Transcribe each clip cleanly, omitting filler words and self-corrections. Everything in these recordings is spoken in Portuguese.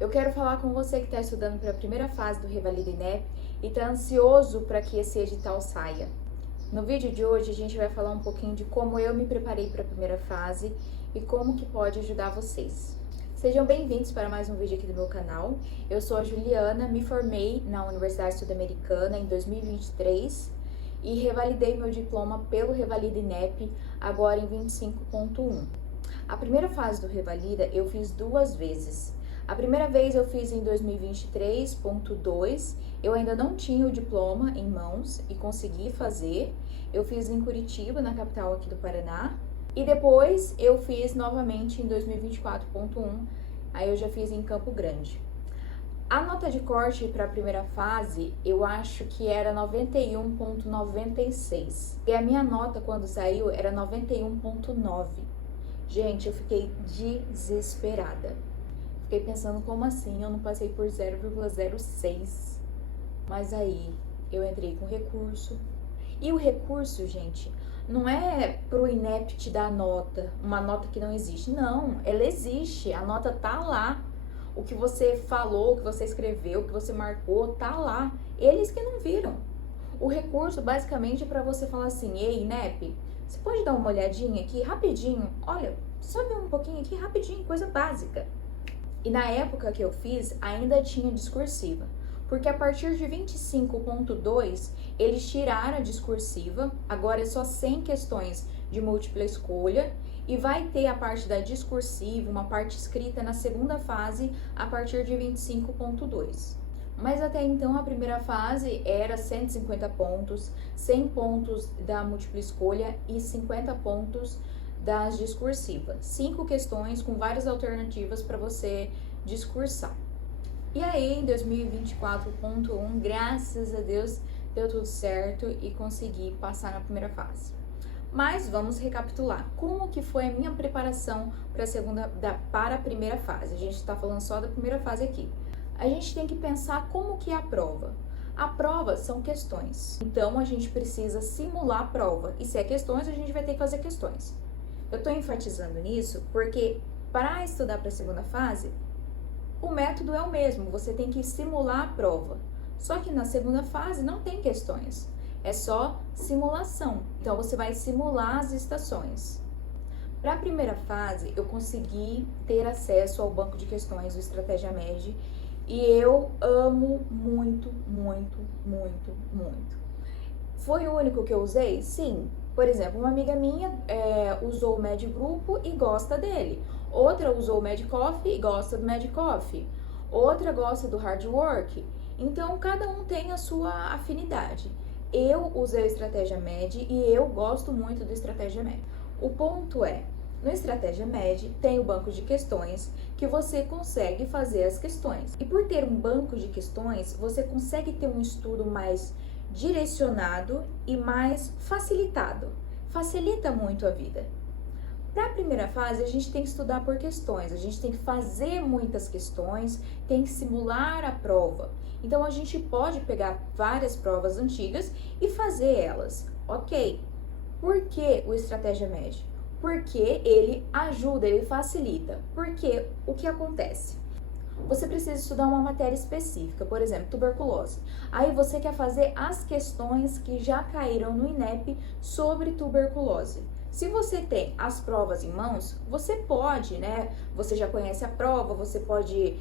Eu quero falar com você que está estudando para a primeira fase do Revalida INEP e está ansioso para que esse edital saia. No vídeo de hoje a gente vai falar um pouquinho de como eu me preparei para a primeira fase e como que pode ajudar vocês. Sejam bem-vindos para mais um vídeo aqui do meu canal. Eu sou a Juliana, me formei na Universidade Sul-Americana em 2023 e revalidei meu diploma pelo Revalida INEP agora em 25.1. A primeira fase do Revalida eu fiz duas vezes. A primeira vez eu fiz em 2023.2, eu ainda não tinha o diploma em mãos e consegui fazer. Eu fiz em Curitiba, na capital aqui do Paraná. E depois eu fiz novamente em 2024.1, aí eu já fiz em Campo Grande. A nota de corte para a primeira fase, eu acho que era 91.96. E a minha nota quando saiu era 91.9. Gente, eu fiquei desesperada. Fiquei pensando, como assim? Eu não passei por 0,06. Mas aí eu entrei com recurso. E o recurso, gente, não é pro INEP te dar nota, uma nota que não existe. Não, ela existe, a nota tá lá. O que você falou, o que você escreveu, o que você marcou, tá lá. Eles que não viram. O recurso basicamente é para você falar assim: ei, INEP, você pode dar uma olhadinha aqui rapidinho? Olha, sobe um pouquinho aqui rapidinho, coisa básica. E na época que eu fiz, ainda tinha discursiva, porque a partir de 25.2 eles tiraram a discursiva, agora é só 100 questões de múltipla escolha e vai ter a parte da discursiva, uma parte escrita na segunda fase a partir de 25.2. Mas até então a primeira fase era 150 pontos, 100 pontos da múltipla escolha e 50 pontos das discursivas. 5 questões com várias alternativas para você discursar. E aí, em 2024.1, graças a Deus, deu tudo certo e consegui passar na primeira fase. Mas vamos recapitular. Como que foi a minha preparação para a primeira fase? A gente está falando só da primeira fase aqui. A gente tem que pensar como que é a prova. A prova são questões. Então, a gente precisa simular a prova. E se é questões, a gente vai ter que fazer questões. Eu estou enfatizando nisso porque para estudar para a segunda fase, o método é o mesmo, você tem que simular a prova. Só que na segunda fase não tem questões, é só simulação. Então você vai simular as estações. Para a primeira fase, eu consegui ter acesso ao banco de questões do Estratégia Med e eu amo muito, muito, muito, muito. Foi o único que eu usei? Sim. Por exemplo, uma amiga minha usou o Med Grupo e gosta dele. Outra usou o Med Coffee e gosta do Med Coffee. Outra gosta do Hard Work. Então, cada um tem a sua afinidade. Eu usei o Estratégia Med e eu gosto muito do Estratégia Med. O ponto é, no Estratégia Med tem o banco de questões que você consegue fazer as questões. E por ter um banco de questões, você consegue ter um estudo mais direcionado e mais facilitado. Facilita muito a vida. Para a primeira fase, a gente tem que estudar por questões, a gente tem que fazer muitas questões, tem que simular a prova. Então, a gente pode pegar várias provas antigas e fazer elas. Ok. Por que o Estratégia Med? Porque ele ajuda, ele facilita. Porque o que acontece? Você precisa estudar uma matéria específica, por exemplo, tuberculose. Aí você quer fazer as questões que já caíram no INEP sobre tuberculose. Se você tem as provas em mãos, você pode, né? Você já conhece a prova, você pode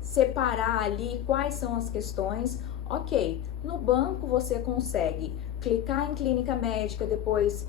separar ali quais são as questões. Ok, no banco você consegue clicar em clínica médica, depois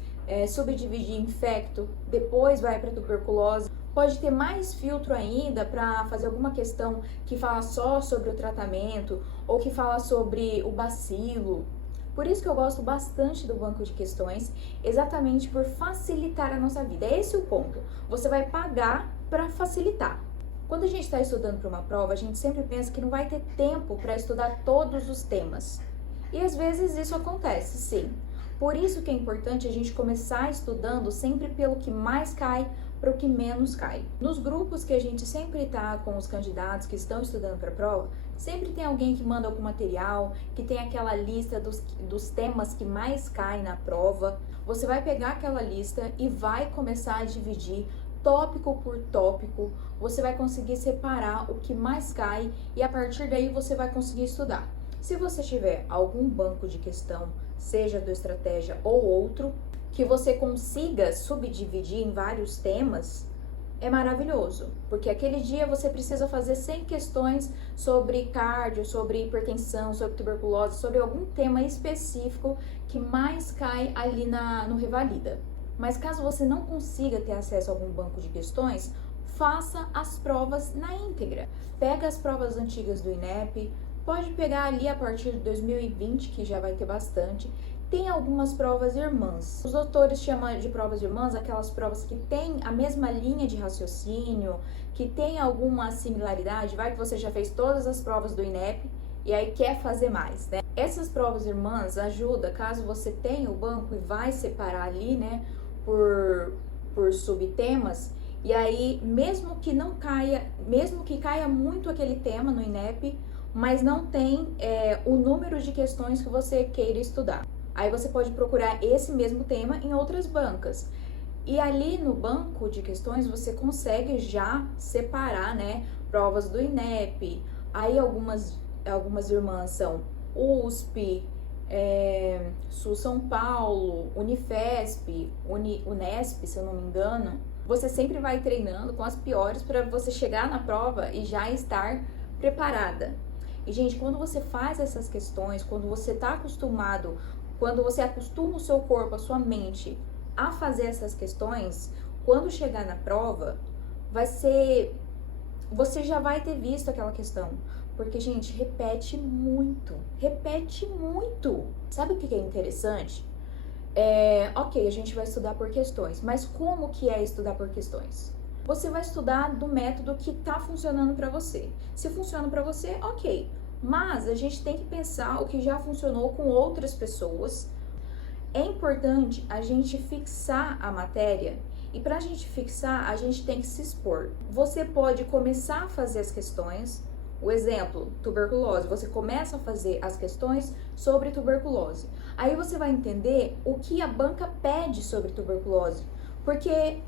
subdividir em infecto, depois vai para tuberculose. Pode ter mais filtro ainda para fazer alguma questão que fala só sobre o tratamento ou que fala sobre o bacilo. Por isso que eu gosto bastante do banco de questões, exatamente por facilitar a nossa vida. Esse é o ponto. Você vai pagar para facilitar. Quando a gente está estudando para uma prova, a gente sempre pensa que não vai ter tempo para estudar todos os temas. E às vezes isso acontece, sim. Por isso que é importante a gente começar estudando sempre pelo que mais cai para o que menos cai. Nos grupos que a gente sempre está com os candidatos que estão estudando para a prova, sempre tem alguém que manda algum material, que tem aquela lista dos temas que mais caem na prova. Você vai pegar aquela lista e vai começar a dividir tópico por tópico, você vai conseguir separar o que mais cai e a partir daí você vai conseguir estudar. Se você tiver algum banco de questão, seja do estratégia ou outro, que você consiga subdividir em vários temas, é maravilhoso, porque aquele dia você precisa fazer 100 questões sobre cardio, sobre hipertensão, sobre tuberculose, sobre algum tema específico que mais cai ali no Revalida. Mas caso você não consiga ter acesso a algum banco de questões, faça as provas na íntegra. Pega as provas antigas do INEP, pode pegar ali a partir de 2020, que já vai ter bastante. Tem algumas provas irmãs. Os autores chamam de provas irmãs aquelas provas que têm a mesma linha de raciocínio, que tem alguma similaridade. Vai que você já fez todas as provas do INEP e aí quer fazer mais, né? Essas provas irmãs ajudam, caso você tenha o banco e vai separar ali, né, por subtemas, e aí mesmo que não caia, mesmo que caia muito aquele tema no INEP, mas não tem o número de questões que você queira estudar. Aí você pode procurar esse mesmo tema em outras bancas. E ali no banco de questões você consegue já separar, né, provas do INEP. Aí algumas irmãs são USP, Sul São Paulo, Unifesp, Unesp, se eu não me engano. Você sempre vai treinando com as piores para você chegar na prova e já estar preparada. E, gente, quando você faz essas questões, quando você está acostumado, quando você acostuma o seu corpo, a sua mente a fazer essas questões, quando chegar na prova, você já vai ter visto aquela questão. Porque, gente, repete muito. Repete muito. Sabe o que é interessante? Ok, a gente vai estudar por questões. Mas como que é estudar por questões? Você vai estudar do método que tá funcionando para você. Se funciona para você, ok. Mas a gente tem que pensar o que já funcionou com outras pessoas. É importante a gente fixar a matéria. E para a gente fixar, a gente tem que se expor. Você pode começar a fazer as questões. O exemplo, tuberculose. Você começa a fazer as questões sobre tuberculose. Aí você vai entender o que a banca pede sobre tuberculose. Porque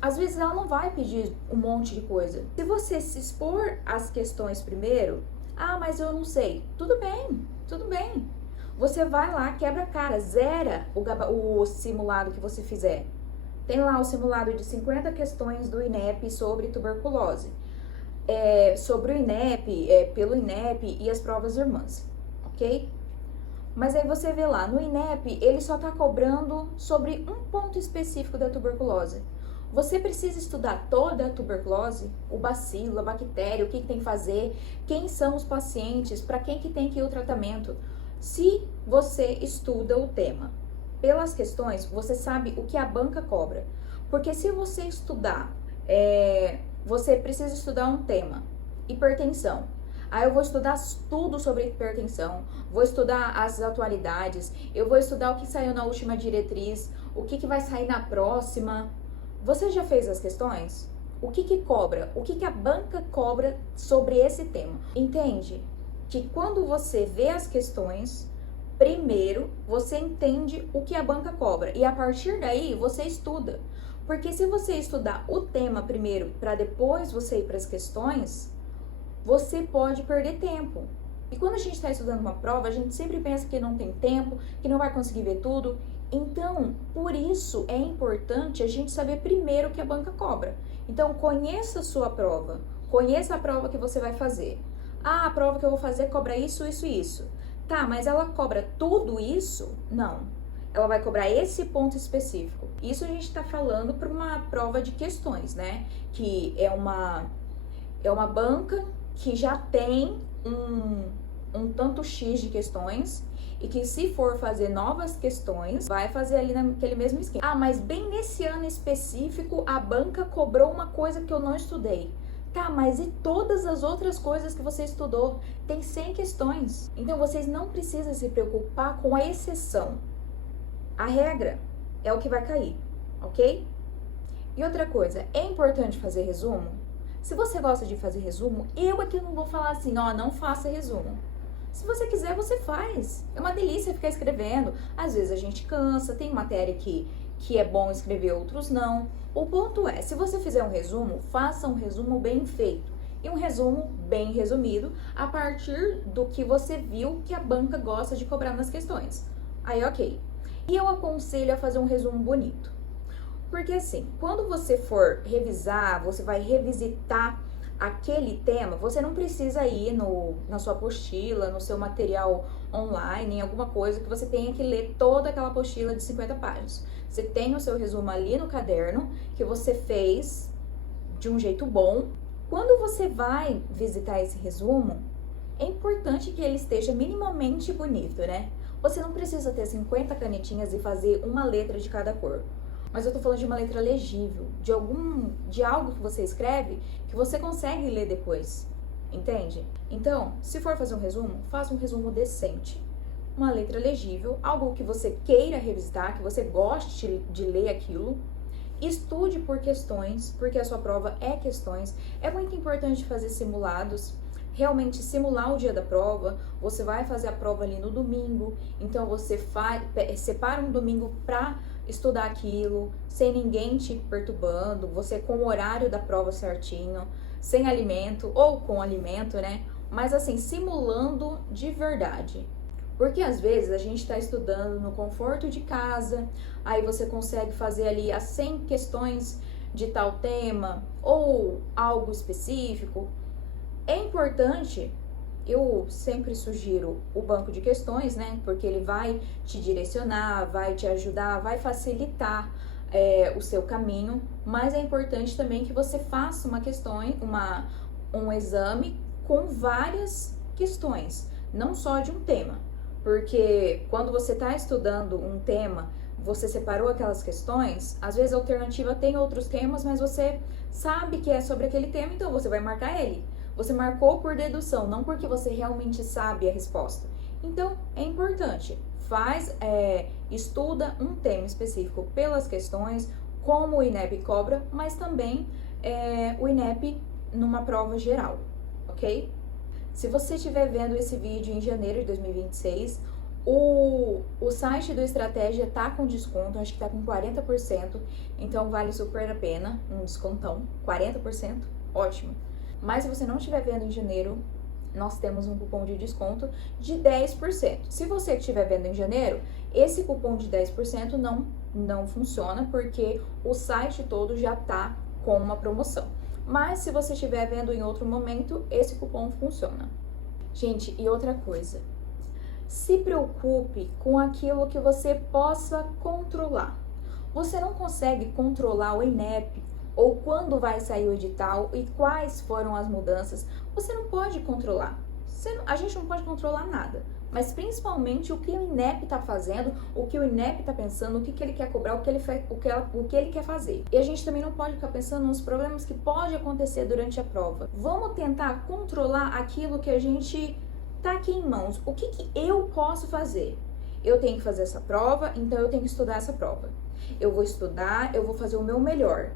às vezes ela não vai pedir um monte de coisa. Se você se expor às questões primeiro, mas eu não sei. Tudo bem, tudo bem. Você vai lá, quebra a cara, zera o simulado que você fizer. Tem lá o simulado de 50 questões do INEP sobre tuberculose. Sobre o INEP, pelo INEP e as provas irmãs, ok? Mas aí você vê lá, no INEP, ele só tá cobrando sobre um ponto específico da tuberculose. Você precisa estudar toda a tuberculose, o bacilo, a bactéria, o que tem que fazer, quem são os pacientes, para quem que tem que ir o tratamento. Se você estuda o tema pelas questões, você sabe o que a banca cobra. Porque se você estudar, você precisa estudar um tema, hipertensão. Aí eu vou estudar tudo sobre hipertensão, vou estudar as atualidades, eu vou estudar o que saiu na última diretriz, o que vai sair na próxima. Você já fez as questões? O que cobra? O que a banca cobra sobre esse tema? Entende? Que quando você vê as questões, primeiro você entende o que a banca cobra e a partir daí você estuda. Porque se você estudar o tema primeiro para depois você ir para as questões, você pode perder tempo. E quando a gente está estudando uma prova, a gente sempre pensa que não tem tempo, que não vai conseguir ver tudo. Então, por isso é importante a gente saber primeiro o que a banca cobra. Então, conheça a sua prova, conheça a prova que você vai fazer. A prova que eu vou fazer cobra isso, isso e isso. Tá, mas ela cobra tudo isso? Não. Ela vai cobrar esse ponto específico. Isso a gente está falando para uma prova de questões, né? Que é uma banca que já tem um tanto X de questões e que se for fazer novas questões, vai fazer ali naquele mesmo esquema. Mas bem nesse ano específico, a banca cobrou uma coisa que eu não estudei. Tá, mas e todas as outras coisas que você estudou? Tem 100 questões. Então, vocês não precisam se preocupar com a exceção. A regra é o que vai cair, ok? E outra coisa, é importante fazer resumo? Se você gosta de fazer resumo, eu aqui não vou falar assim, não faça resumo. Se você quiser, você faz. É uma delícia ficar escrevendo. Às vezes a gente cansa, tem matéria que que é bom escrever, outros não. O ponto é, se você fizer um resumo, faça um resumo bem feito. E um resumo bem resumido a partir do que você viu que a banca gosta de cobrar nas questões. Aí, ok. E eu aconselho a fazer um resumo bonito. Porque assim, quando você for revisar, você vai revisitar aquele tema, você não precisa ir na sua apostila, no seu material online, em alguma coisa que você tenha que ler toda aquela apostila de 50 páginas. Você tem o seu resumo ali no caderno, que você fez de um jeito bom. Quando você vai visitar esse resumo, é importante que ele esteja minimamente bonito, né? Você não precisa ter 50 canetinhas e fazer uma letra de cada cor. Mas eu tô falando de uma letra legível, de algo que você escreve que você consegue ler depois, entende? Então, se for fazer um resumo, faça um resumo decente. Uma letra legível, algo que você queira revisitar, que você goste de ler aquilo. Estude por questões, porque a sua prova é questões. É muito importante fazer simulados, realmente simular o dia da prova. Você vai fazer a prova ali no domingo, então você separa um domingo para estudar aquilo, sem ninguém te perturbando, você com o horário da prova certinho, sem alimento ou com alimento, né? Mas assim, simulando de verdade. Porque às vezes a gente está estudando no conforto de casa, aí você consegue fazer ali as 100 questões de tal tema ou algo específico. É importante, eu sempre sugiro o banco de questões, né? Porque ele vai te direcionar, vai te ajudar, vai facilitar o seu caminho. Mas é importante também que você faça um exame com várias questões, não só de um tema. Porque quando você está estudando um tema, você separou aquelas questões, às vezes a alternativa tem outros temas, mas você sabe que é sobre aquele tema, então você vai marcar ele. Você marcou por dedução, não porque você realmente sabe a resposta. Então, é importante, estuda um tema específico pelas questões, como o INEP cobra, mas também o INEP numa prova geral, ok? Se você estiver vendo esse vídeo em janeiro de 2026, o site do Estratégia tá com desconto, acho que tá com 40%, então vale super a pena, um descontão, 40%, ótimo. Mas se você não estiver vendo em janeiro, nós temos um cupom de desconto de 10%. Se você estiver vendo em janeiro, esse cupom de 10% não funciona, porque o site todo já tá com uma promoção. Mas se você estiver vendo em outro momento, esse cupom funciona. Gente, e outra coisa, se preocupe com aquilo que você possa controlar. Você não consegue controlar o INEP, ou quando vai sair o edital e quais foram as mudanças, você não pode controlar. A gente não pode controlar nada, mas principalmente o que o INEP está fazendo, o que o INEP está pensando, o que ele quer cobrar, o que ele quer fazer. E a gente também não pode ficar pensando nos problemas que pode acontecer durante a prova. Vamos tentar controlar aquilo que a gente tá aqui em mãos. O que eu posso fazer? Eu tenho que fazer essa prova, então eu tenho que estudar essa prova. Eu vou estudar, eu vou fazer o meu melhor.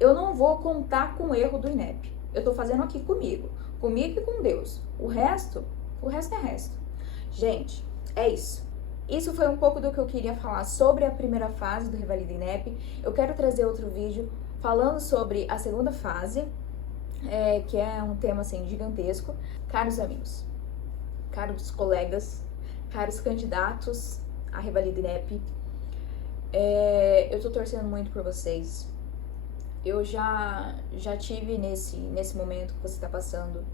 Eu não vou contar com o erro do INEP. Eu tô fazendo aqui comigo e com Deus. O resto é resto. Gente, é isso. Isso foi um pouco do que eu queria falar sobre a primeira fase do Revalida INEP. Eu quero trazer outro vídeo falando sobre a segunda fase, que é um tema assim gigantesco. Caros amigos, caros colegas, caros candidatos à Revalida INEP, eu tô torcendo muito por vocês. Eu já tive nesse momento que você está passando,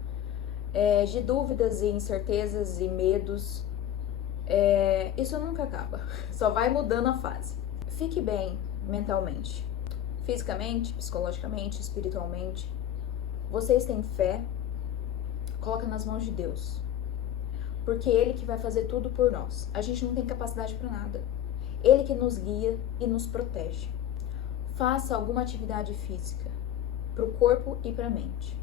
de dúvidas e incertezas e medos. Isso nunca acaba, só vai mudando a fase. Fique bem mentalmente, fisicamente, psicologicamente, espiritualmente. Vocês têm fé, coloca nas mãos de Deus, porque Ele que vai fazer tudo por nós. A gente não tem capacidade para nada. Ele que nos guia e nos protege. Faça alguma atividade física para o corpo e para a mente.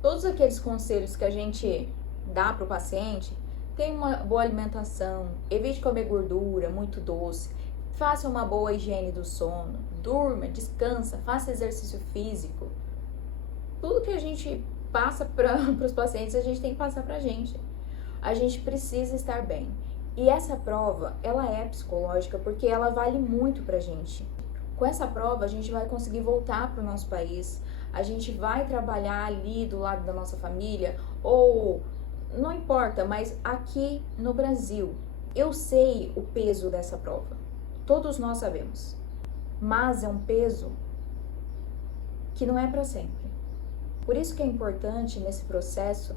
Todos aqueles conselhos que a gente dá para o paciente, tenha uma boa alimentação, evite comer gordura, muito doce, faça uma boa higiene do sono, durma, descansa, faça exercício físico. Tudo que a gente passa para os pacientes, a gente tem que passar para a gente. A gente precisa estar bem. E essa prova, ela é psicológica porque ela vale muito pra gente. Com essa prova, a gente vai conseguir voltar para o nosso país, a gente vai trabalhar ali do lado da nossa família, ou não importa, mas aqui no Brasil. Eu sei o peso dessa prova, todos nós sabemos, mas é um peso que não é para sempre. Por isso que é importante nesse processo,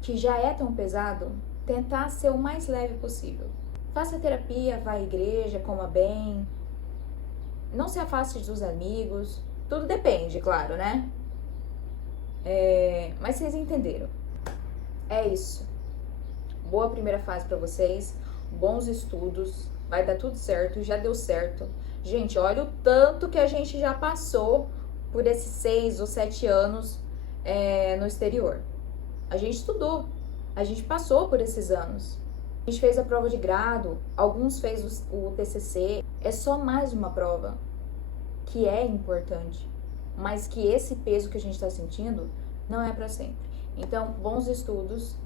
que já é tão pesado, tentar ser o mais leve possível. Faça terapia, vá à igreja, coma bem, não se afaste dos amigos, tudo depende, claro, né? Mas vocês entenderam. É isso. Boa primeira fase para vocês, bons estudos, vai dar tudo certo, já deu certo. Gente, olha o tanto que a gente já passou por esses 6 ou 7 anos no exterior. A gente estudou, a gente passou por esses anos. A gente fez a prova de grado, alguns fez o TCC. É só mais uma prova que é importante, mas que esse peso que a gente está sentindo não é para sempre. Então, bons estudos,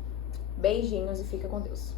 beijinhos e fica com Deus.